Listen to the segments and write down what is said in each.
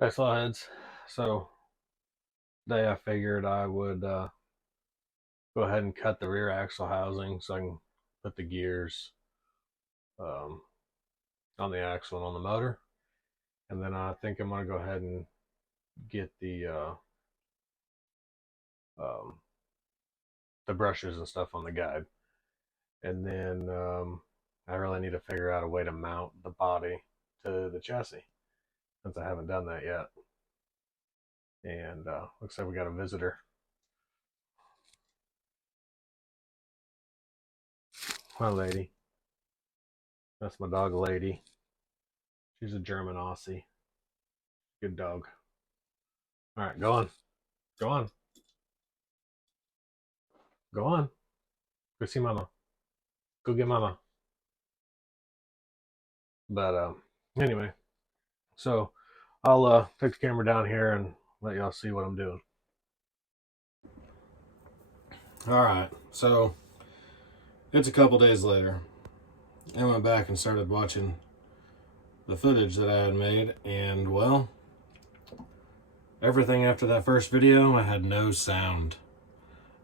Hey, Slowheads. So, today I figured I would go ahead and cut the rear axle housing so I can put the gears um, on the axle and on the motor. And then I think I'm going to go ahead and get um, the brushes and stuff on the guide. And then I really need to figure out a way to mount the body to the chassis since I haven't done that yet. And looks like we got a visitor. Hi, lady. That's my dog, Lady. She's a German Aussie. Good dog. All right, go on. Go on. Go on. Go see mama. Go get mama. But anyway, so I'll take the camera down here and let y'all see what I'm doing. All right, so it's a couple days later. I went back and started watching the footage that I had made, and well, everything after that first video, I had no sound.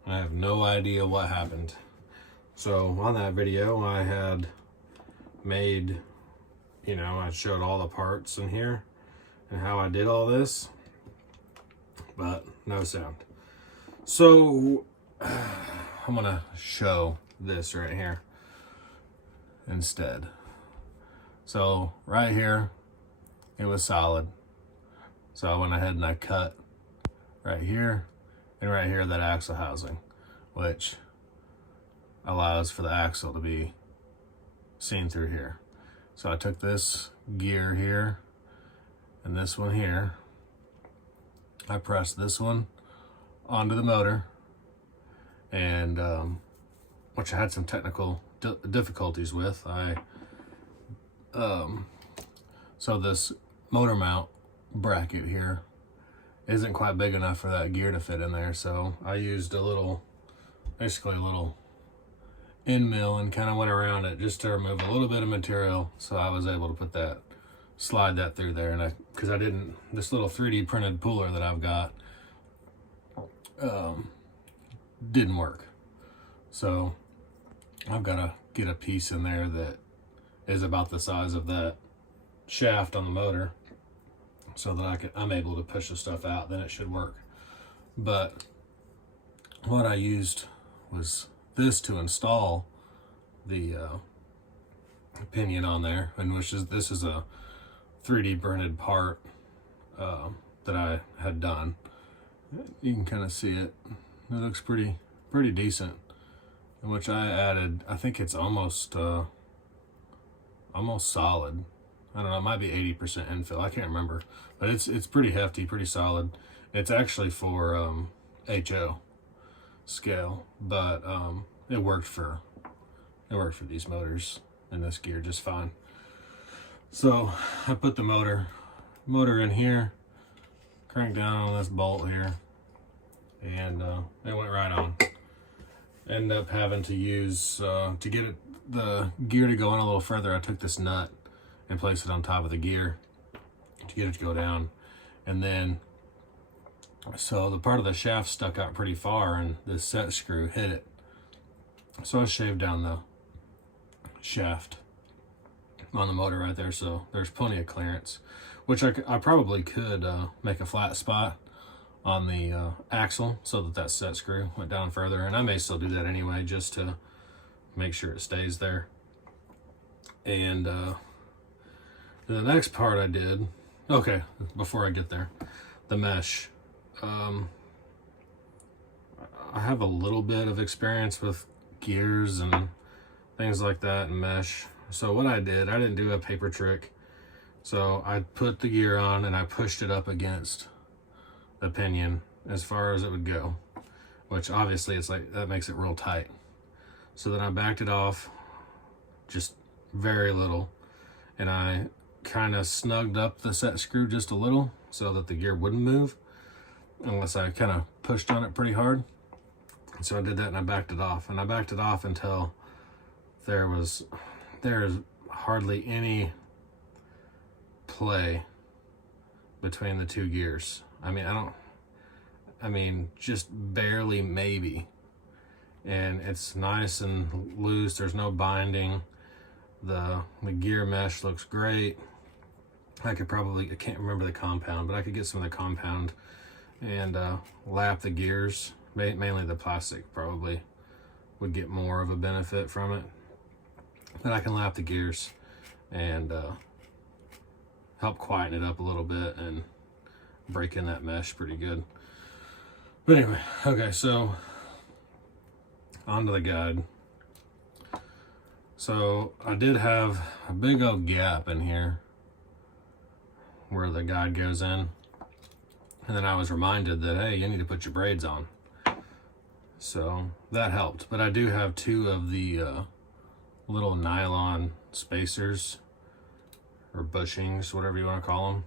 I have no idea what happened. So on that video, I had made, I showed all the parts in here and how I did all this, but no sound. So I'm gonna show this right here instead. So right here, it was solid. So I went ahead and I cut right here and right here that axle housing, which allows for the axle to be seen through here. So I took this gear here and this one here. I pressed this one onto the motor, and which I had some technical difficulties with. So this motor mount bracket here isn't quite big enough for that gear to fit in there, so I used basically a little end mill and kind of went around it just to remove a little bit of material, so I was able to slide that through there. And because this little 3D printed puller that I've got didn't work, so I've got to get a piece in there that is about the size of that shaft on the motor so that I'm able to push the stuff out. Then it should work. But what I used was this to install the pinion on there, and this is a 3D printed part that I had done. You can kind of see it. It looks pretty decent. In which I added, I think it's almost solid. I don't know, it might be 80% infill. I can't remember, but it's pretty hefty, pretty solid. It's actually for HO scale, but it worked for these motors and this gear just fine. So I put the motor in here, cranked down on this bolt here, and it went right on. Ended up having to use to get the gear to go in a little further. I took this nut and placed it on top of the gear to get it to go down, and then so the part of the shaft stuck out pretty far, and this set screw hit it. So I shaved down the shaft on the motor right there, so there's plenty of clearance, which I probably could make a flat spot on the axle so that set screw went down further, and I may still do that anyway just to make sure it stays there. And the next part I did, okay, before I get there, the mesh. I have a little bit of experience with gears and things like that and mesh. So what I didn't do a paper trick. So I put the gear on and I pushed it up against the pinion as far as it would go, which obviously it's like that makes it real tight. So then I backed it off just very little, and I kind of snugged up the set screw just a little so that the gear wouldn't move unless I kind of pushed on it pretty hard. And so I did that, and I backed it off, and I backed it off until there's hardly any play between the two gears. I mean, just barely, maybe. And it's nice and loose. There's no binding. The gear mesh looks great. I can't remember the compound, but I could get some of the compound and lap the gears. Mainly the plastic probably would get more of a benefit from it. But I can lap the gears and help quieten it up a little bit and break in that mesh pretty good. But anyway, okay, so onto the guide. So I did have a big old gap in here where the guide goes in. And then I was reminded that, hey, you need to put your braids on. So that helped. But I do have two of the little nylon spacers or bushings, whatever you want to call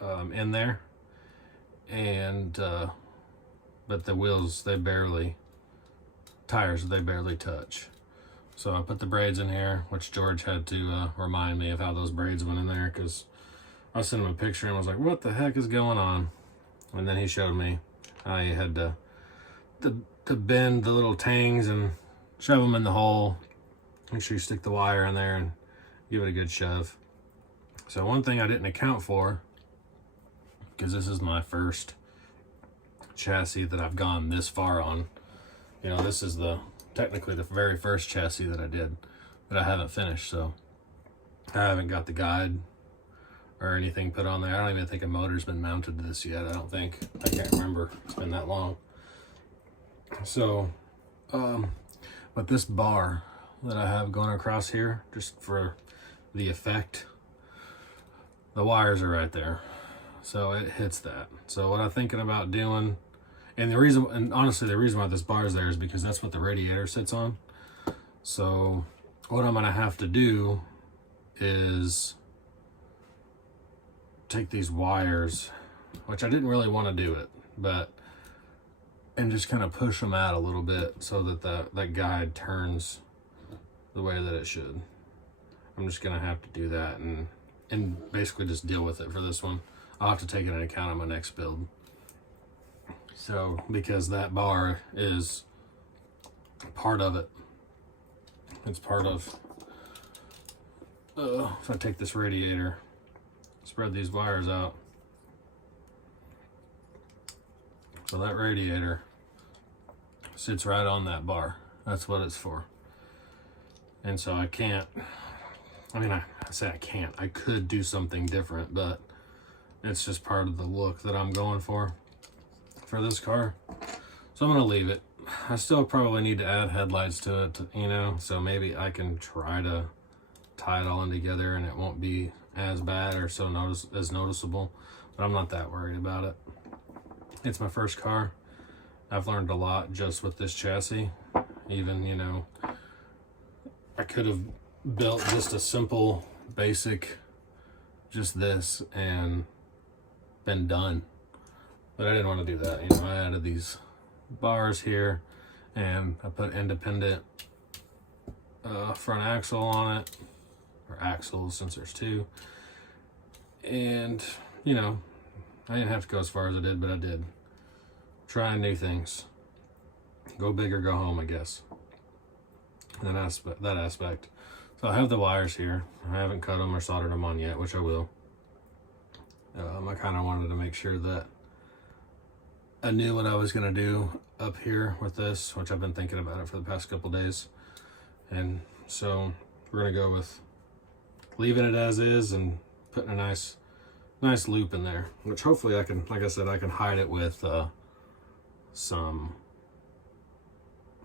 them, in there. And but the wheels, they barely touch. So I put the braids in here, which George had to remind me of how those braids went in there, because I sent him a picture and was like, what the heck is going on? And then he showed me how you had to bend the little tangs and shove them in the hole. Make sure you stick the wire in there and give it a good shove. So one thing I didn't account for, because this is my first chassis that I've gone this far on. You know, this is technically the very first chassis that I did, but I haven't finished, so I haven't got the guide or anything put on there. I don't even think a motor's been mounted to this yet. I can't remember. It's been that long. So, but this bar that I have going across here, just for the effect, the wires are right there. So it hits that. So what I'm thinking about doing, and honestly, the reason why this bar is there is because that's what the radiator sits on. So what I'm gonna have to do is take these wires, which I didn't really want to do it, and just kind of push them out a little bit so that that guide turns the way that it should. I'm just gonna have to do that and basically just deal with it for this one. I'll have to take it into account on my next build. So, because that bar is part of it. It's part of, if I take this radiator, spread these wires out. So that radiator sits right on that bar. That's what it's for. And so I could do something different, but it's just part of the look that I'm going for this car. So I'm gonna leave it. I still probably need to add headlights to it, so maybe I can try to tie it all in together and it won't be as bad or as noticeable, but I'm not that worried about it. It's my first car. I've learned a lot just with this chassis. Even, I could have built just a simple, basic, just this, and been done. But I didn't want to do that. I added these bars here, and I put independent front axle on it, or axles since there's two. And, I didn't have to go as far as I did, but I did. Trying new things. Go big or go home, I guess. That aspect. So I have the wires here. I haven't cut them or soldered them on yet, which I will. I kind of wanted to make sure that I knew what I was going to do up here with this, which I've been thinking about it for the past couple days. And so we're going to go with leaving it as is and putting a nice loop in there, which hopefully I can, like I said, I can hide it with some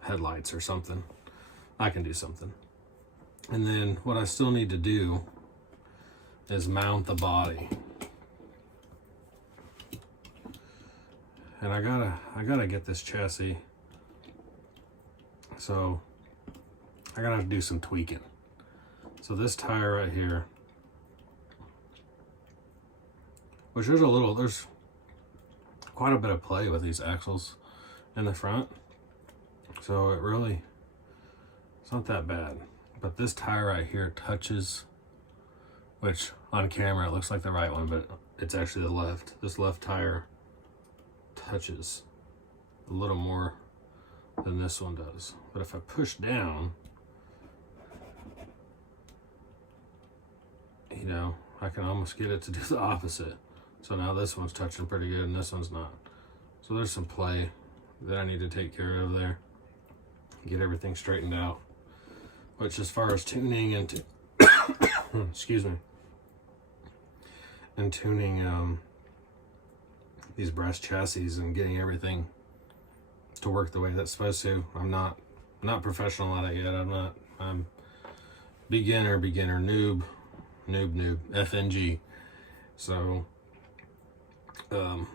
headlights or something. I can do something. And then what I still need to do is mount the body. And I gotta get this chassis. So I gotta have to do some tweaking. So this tire right here, which there's quite a bit of play with these axles in the front. So it's not that bad. But this tire right here touches which on camera it looks like the right one, but it's actually the left. This left tire touches a little more than this one does. But if I push down, you know, I can almost get it to do the opposite. So now this one's touching pretty good and this one's not. So there's some play that I need to take care of there. Get everything straightened out. Which, as far as tuning and excuse me, and tuning these brass chassis and getting everything to work the way that's supposed to, I'm not professional at it yet. I'm beginner, noob, FNG. So I'll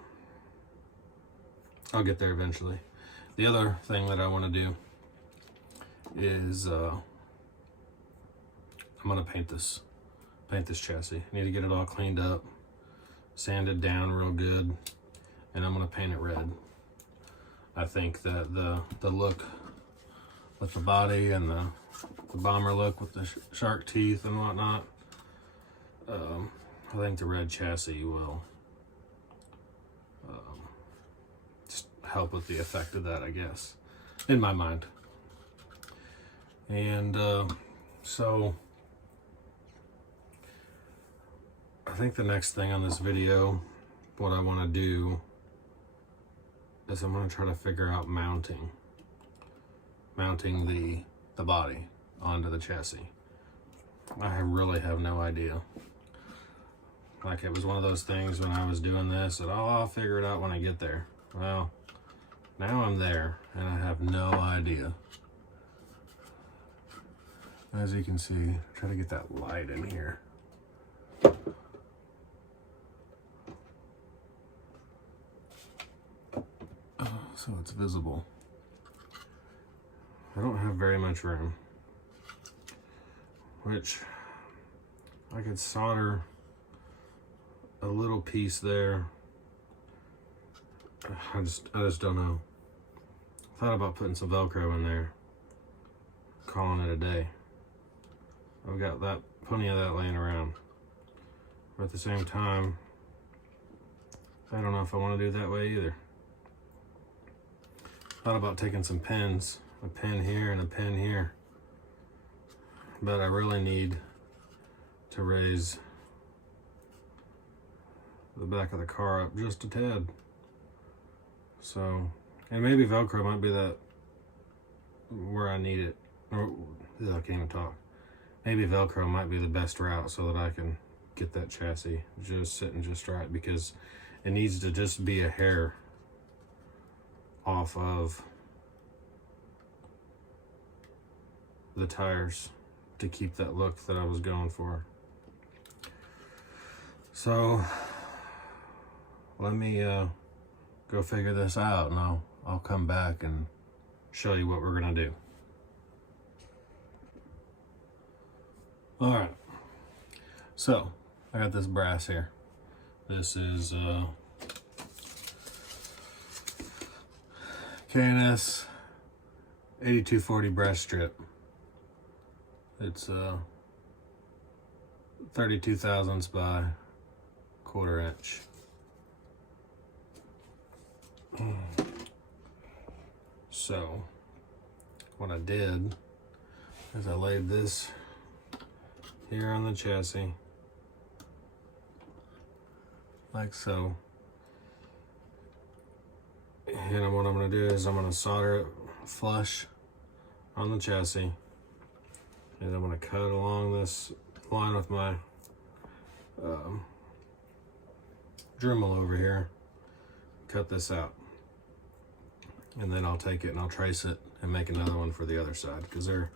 get there eventually. The other thing that I want to do is I'm gonna paint this chassis. I need to get it all cleaned up, sanded down real good, and I'm gonna paint it red. I think that the look with the body and the bomber look with the shark teeth and whatnot, I think the red chassis will just help with the effect of that, I guess, in my mind. And so I think the next thing on this video, what I want to do is I'm going to try to figure out mounting the body onto the chassis. I really have no idea. Like, it was one of those things when I was doing this that, oh, I'll figure it out when I get there. Well, now I'm there and I have no idea. As you can see, try to get that light in here. So it's visible. I don't have very much room, which I could solder a little piece there. I just don't know. Thought about putting some Velcro in there, calling it a day. I've got plenty of that laying around. But at the same time, I don't know if I want to do it that way either. Thought about taking some pins, a pin here and a pin here. But I really need to raise the back of the car up just a tad. So, and maybe Velcro might be that where I need it. Or, I can't even talk. Maybe Velcro might be the best route so that I can get that chassis just sitting just right, because it needs to just be a hair off of the tires to keep that look that I was going for. So let me go figure this out, and I'll come back and show you what we're gonna do. All right, so I got this brass here. This is K&S 8240 brass strip. It's 32 thousandths by 1/4 inch. So what I did is I laid this here on the chassis like so, and what I'm going to do is I'm going to solder it flush on the chassis, and I'm going to cut along this line with my Dremel over here, cut this out, and then I'll take it and I'll trace it and make another one for the other side, because they're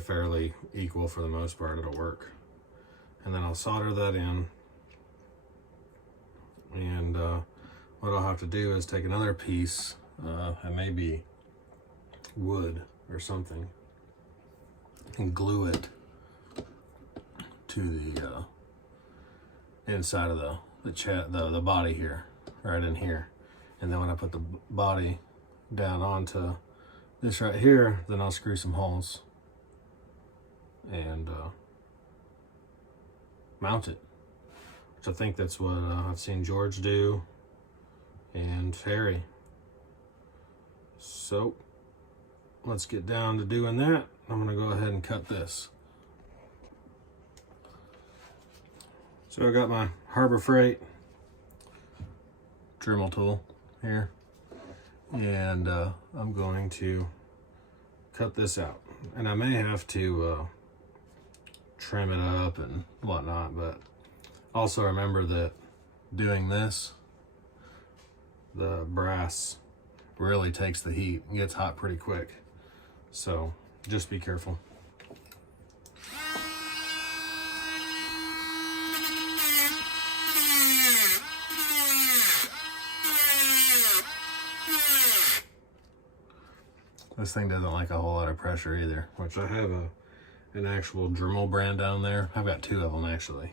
fairly equal for the most part. It'll work. And then I'll solder that in, and what I'll have to do is take another piece, and maybe wood or something, and glue it to the inside of the body here, right in here. And then when I put the body down onto this right here, then I'll screw some holes and mount it. Which I think that's what I've seen George do and Harry. So let's get down to doing that. I'm gonna go ahead and cut this. So I got my Harbor Freight Dremel tool here, and I'm going to cut this out. And I may have to trim it up and whatnot, but also remember that doing this, the brass really takes the heat and gets hot pretty quick. So just be careful. This thing doesn't like a whole lot of pressure either, which I have an actual Dremel brand down there. I've got 2 of them actually,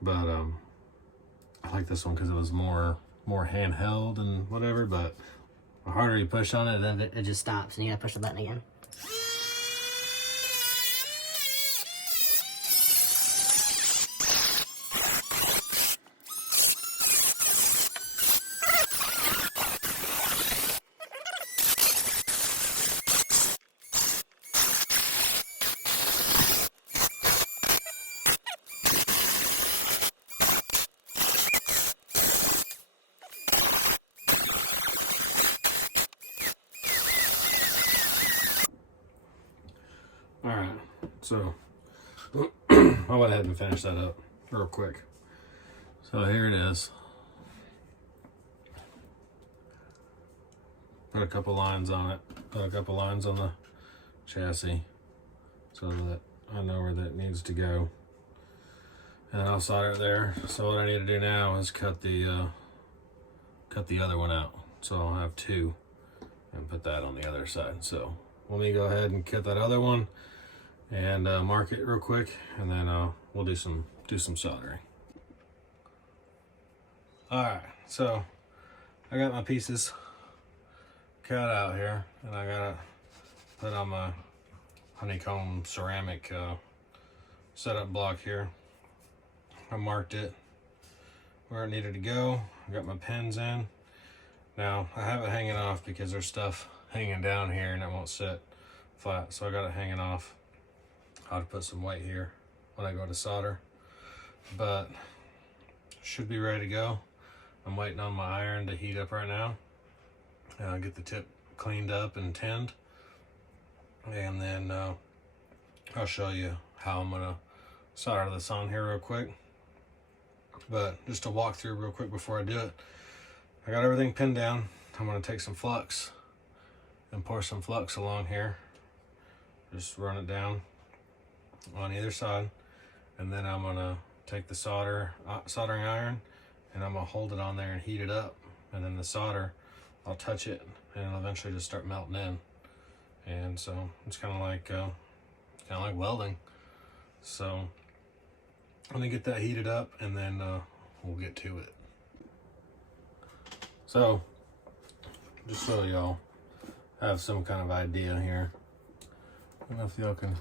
but I like this one because it was more handheld and whatever. But the harder you push on it, then it just stops, and you gotta push the button again. Alright, so I went ahead and finished that up real quick. So here it is. Put a couple lines on it. Put a couple lines on the chassis so that I know where that needs to go. And I'll solder it there. So what I need to do now is cut the other one out. So I'll have 2 and put that on the other side. So let me go ahead and cut that other one and mark it real quick, and then we'll do some soldering. All right, so I got my pieces cut out here, and I gotta put on my honeycomb ceramic setup block here. I marked it where it needed to go. I got my pins in. Now I have it hanging off because there's stuff hanging down here and it won't sit flat, so I got it hanging off. I'll put some weight here when I go to solder, but should be ready to go. I'm waiting on my iron to heat up right now. I'll get the tip cleaned up and tinned, and then I'll show you how I'm gonna solder this on here real quick. But just to walk through real quick before I do it, I got everything pinned down. I'm gonna take some flux and pour some flux along here. Just run it down on either side, and then I'm gonna take the soldering iron, and I'm gonna hold it on there and heat it up, and then the solder, I'll touch it and it'll eventually just start melting in. And so it's kind of like welding. So I'm gonna get that heated up, and then we'll get to it. So just so y'all have some kind of idea here, I don't know if y'all can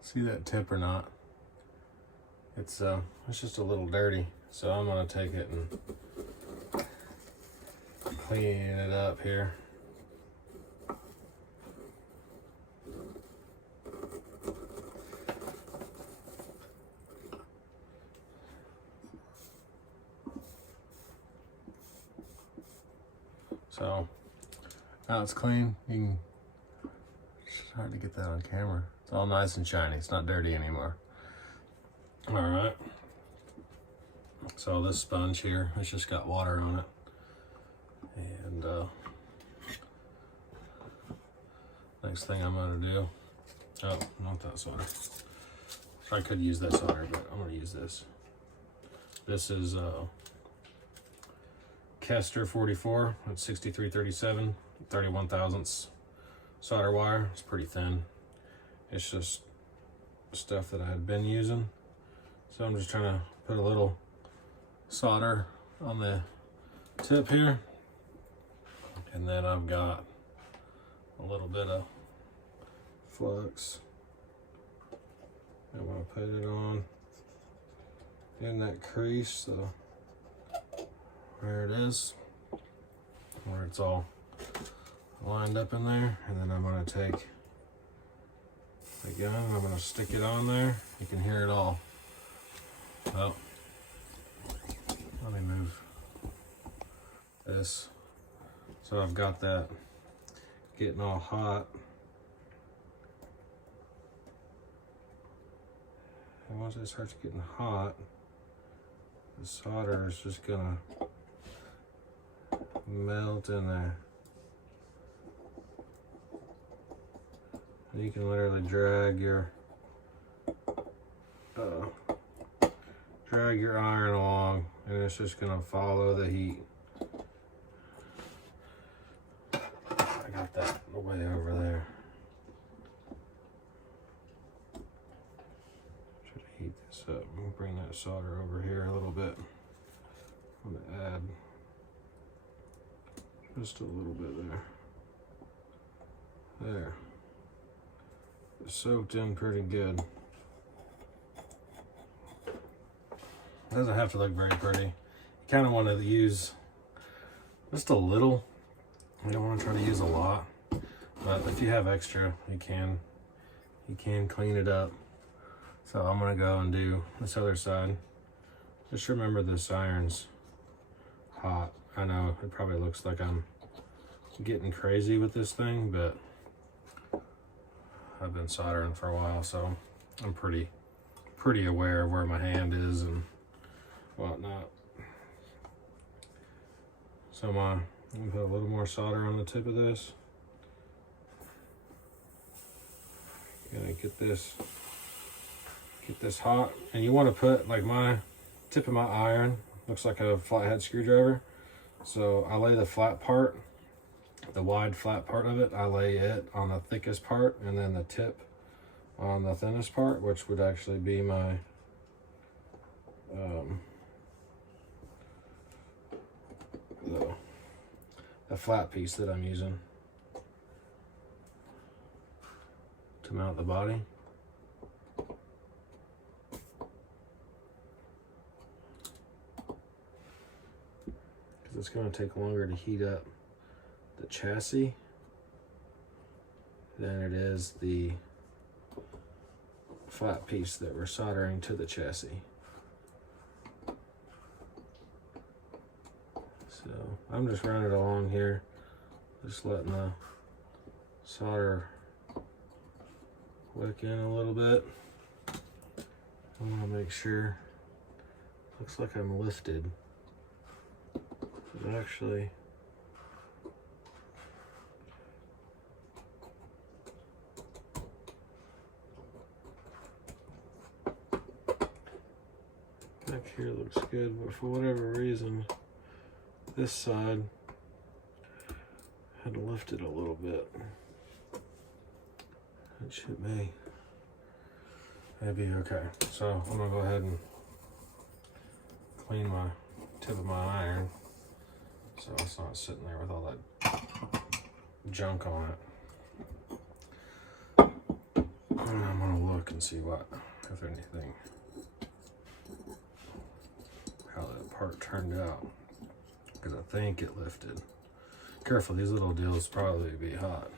see that tip or not. It's just a little dirty, so I'm gonna take it and clean it up here. So now it's clean. It's hard to get that on camera. It's all nice and shiny. It's not dirty anymore. All right. So this sponge here, it's just got water on it. And next thing I'm gonna do, oh, not that solder. I could use that solder, but I'm gonna use this. This is Kester 44 at 6337, 31 thousandths solder wire. It's pretty thin. It's just stuff that I had been using. So I'm just trying to put a little solder on the tip here. And then I've got a little bit of flux. I'm gonna put it on in that crease, so where it is, where it's all lined up in there, and then I'm gonna take the gun, I'm gonna stick it on there. You can hear it all. Oh, let me move this. So I've got that getting all hot. And once it starts getting hot, the solder is just gonna melt in there. And you can literally drag your iron along, and it's just gonna follow the heat. I got that way over there. Should heat this up. I'm gonna bring that solder over here a little bit. I'm gonna add just a little bit there. There. It's soaked in pretty good. It doesn't have to look very pretty. You kind of want to use just a little. You don't want to try to use a lot, but if you have extra, you can clean it up. So I'm gonna go and do this other side. Just remember this iron's hot. I know it probably looks like I'm getting crazy with this thing, but I've been soldering for a while, so I'm pretty aware of where my hand is and whatnot. So I'm gonna put a little more solder on the tip of this. Gonna get this hot, and you want to put, like, my tip of my iron looks like a flathead screwdriver. So I lay the flat part, the wide flat part of it, I lay it on the thickest part, and then the tip on the thinnest part, which would actually be my the flat piece that I'm using to mount the body. Because it's going to take longer to heat up the chassis than it is the flat piece that we're soldering to the chassis. So I'm just running it along here, just letting the solder wick in a little bit. I want to make sure, looks like I'm lifted, but actually back here looks good, but for whatever reason this side had lifted a little bit. It should be okay. So I'm gonna go ahead and clean my tip of my iron so it's not sitting there with all that junk on it. And I'm gonna look and see if anything, how that part turned out, because I think it lifted. Careful, these little deals probably be hot.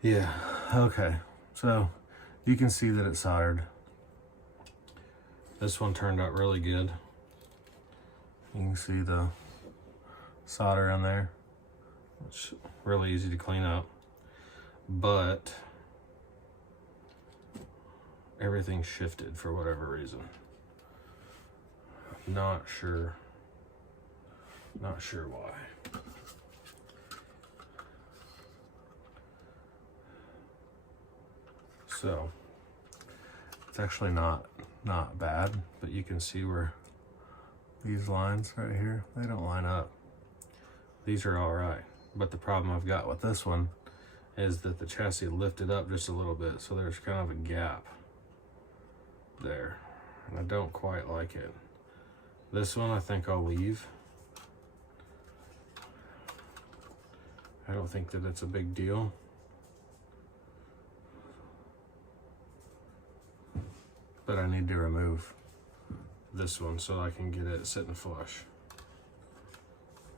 Yeah, okay. So you can see that it's soldered. This one turned out really good. You can see the solder in there. It's really easy to clean up. But everything shifted for whatever reason. Not sure why. So it's actually not bad, but you can see where these lines right here, they don't line up. These are all right, but the problem I've got with this one is that the chassis lifted up just a little bit, so there's kind of a gap there, and I don't quite like it. This one I think I'll leave. I don't think that it's a big deal. but I need to remove this one so I can get it sitting flush.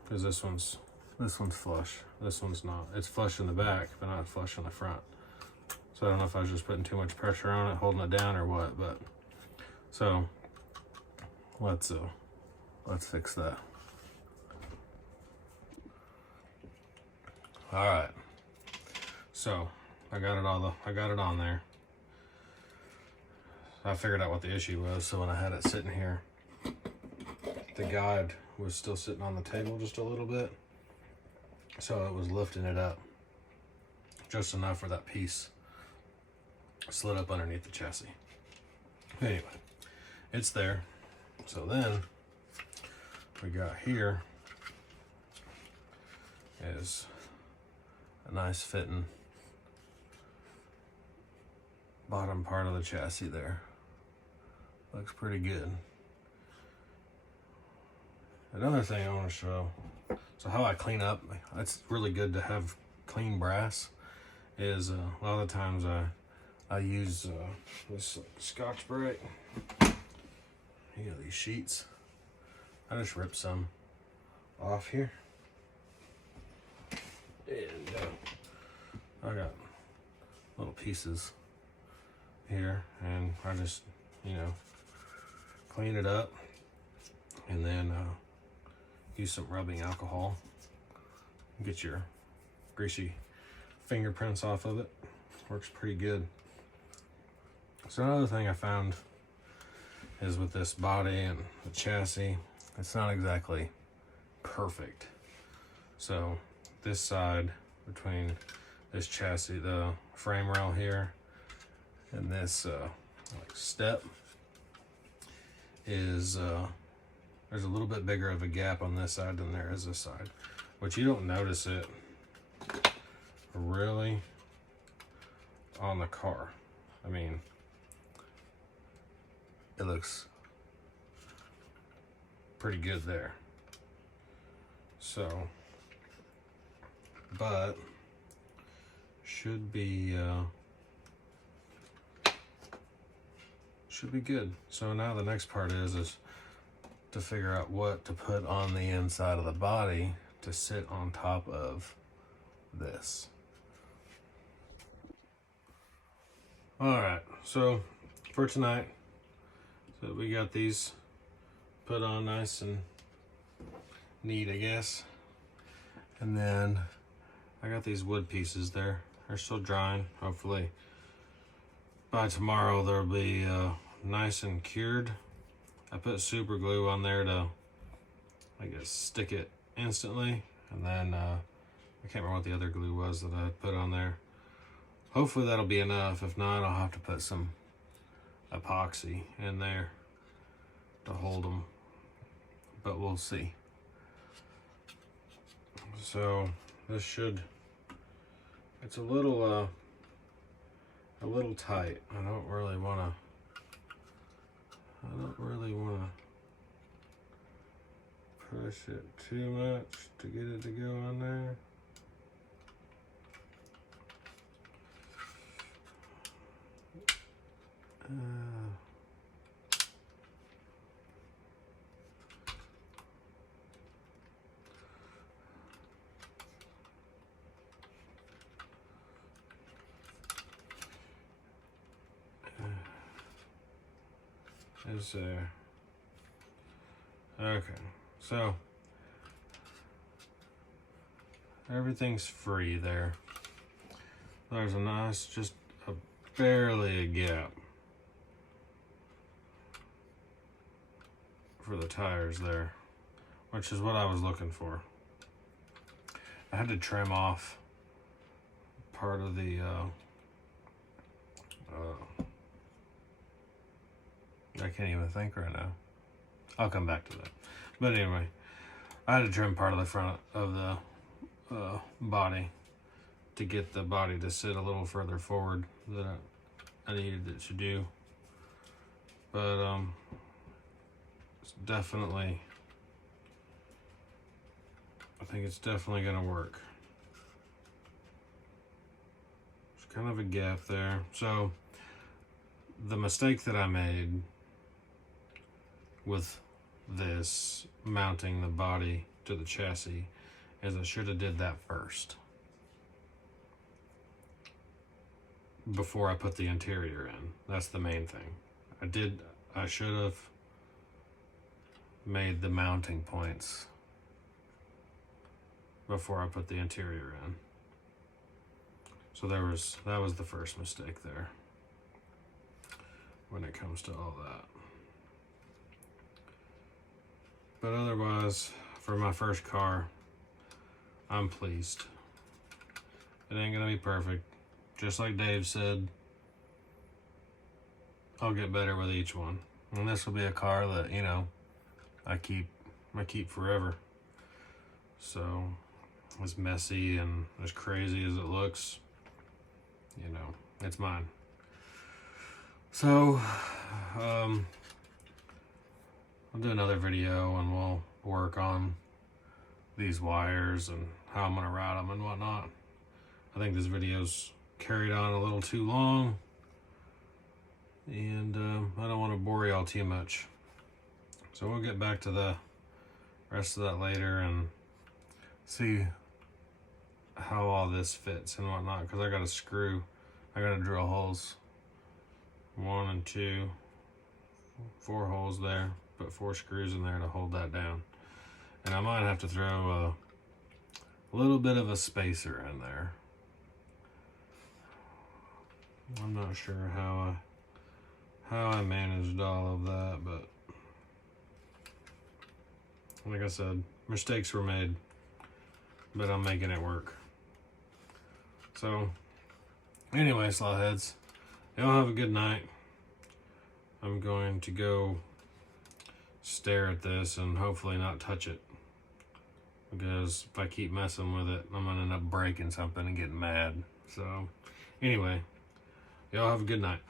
Because this one's flush. This one's not. It's flush in the back, but not flush in the front. So I don't know if I was just putting too much pressure on it, holding it down or what, but so let's fix that. All right. So I got it on there. I figured out what the issue was, so when I had it sitting here, the guide was still sitting on the table just a little bit, so it was lifting it up just enough for that piece slid up underneath the chassis. Anyway, it's there. So then we got here is a nice fitting bottom part of the chassis there. Looks pretty good. Another thing I want to show, so how I clean up, it's really good to have clean brass, is a lot of the times I use this Scotch-Brite. You got these sheets. I just rip some off here. And I got little pieces here, and I just, clean it up, and then use some rubbing alcohol. Get your greasy fingerprints off of it. Works pretty good. So another thing I found is with this body and the chassis, it's not exactly perfect. So this side between this chassis, the frame rail here, and this like step is there's a little bit bigger of a gap on this side than there is this side, but you don't notice it really on the car. I mean, it looks pretty good there. So, but should be good. So now the next part is to figure out what to put on the inside of the body to sit on top of this. All right, so for tonight, so we got these put on nice and neat, I guess. And then I got these wood pieces there. They're still drying. Hopefully by tomorrow they'll be nice and cured. I put super glue on there to, I guess, stick it instantly. And then I can't remember what the other glue was that I put on there. Hopefully that'll be enough. If not, I'll have to put some epoxy in there to hold them, but we'll see. So this should, it's a little tight. I don't really want to push it too much to get it to go on there. Is there? Okay, so everything's free there. There's a nice, just barely a gap for the tires there, which is what I was looking for. I had to trim off part of the I can't even think right now. I'll come back to that. But anyway, I had to trim part of the front of the body to get the body to sit a little further forward than I needed it to do. But it's definitely, I think it's definitely gonna work. There's kind of a gap there. So the mistake that I made with this mounting the body to the chassis is I should have did that first before I put the interior in. That's the main thing. I should have made the mounting points before I put the interior in. So that was the first mistake there when it comes to all that. But otherwise, for my first car, I'm pleased. It ain't gonna be perfect. Just like Dave said, I'll get better with each one. And this will be a car that, you know, I keep forever. So, as messy and as crazy as it looks, you know, it's mine. So, I'll do another video and we'll work on these wires and how I'm gonna route them and whatnot. I think this video's carried on a little too long, and I don't want to bore y'all too much. So we'll get back to the rest of that later and see how all this fits and whatnot, because I gotta drill holes. 1 and 2, 4 holes there, put 4 screws in there to hold that down. And I might have to throw a little bit of a spacer in there. I'm not sure how I managed all of that, but like I said, mistakes were made, but I'm making it work. So anyway, slawheads, y'all have a good night. I'm going to go stare at this and hopefully not touch it, because if I keep messing with it, I'm gonna end up breaking something and getting mad. So anyway, y'all have a good night.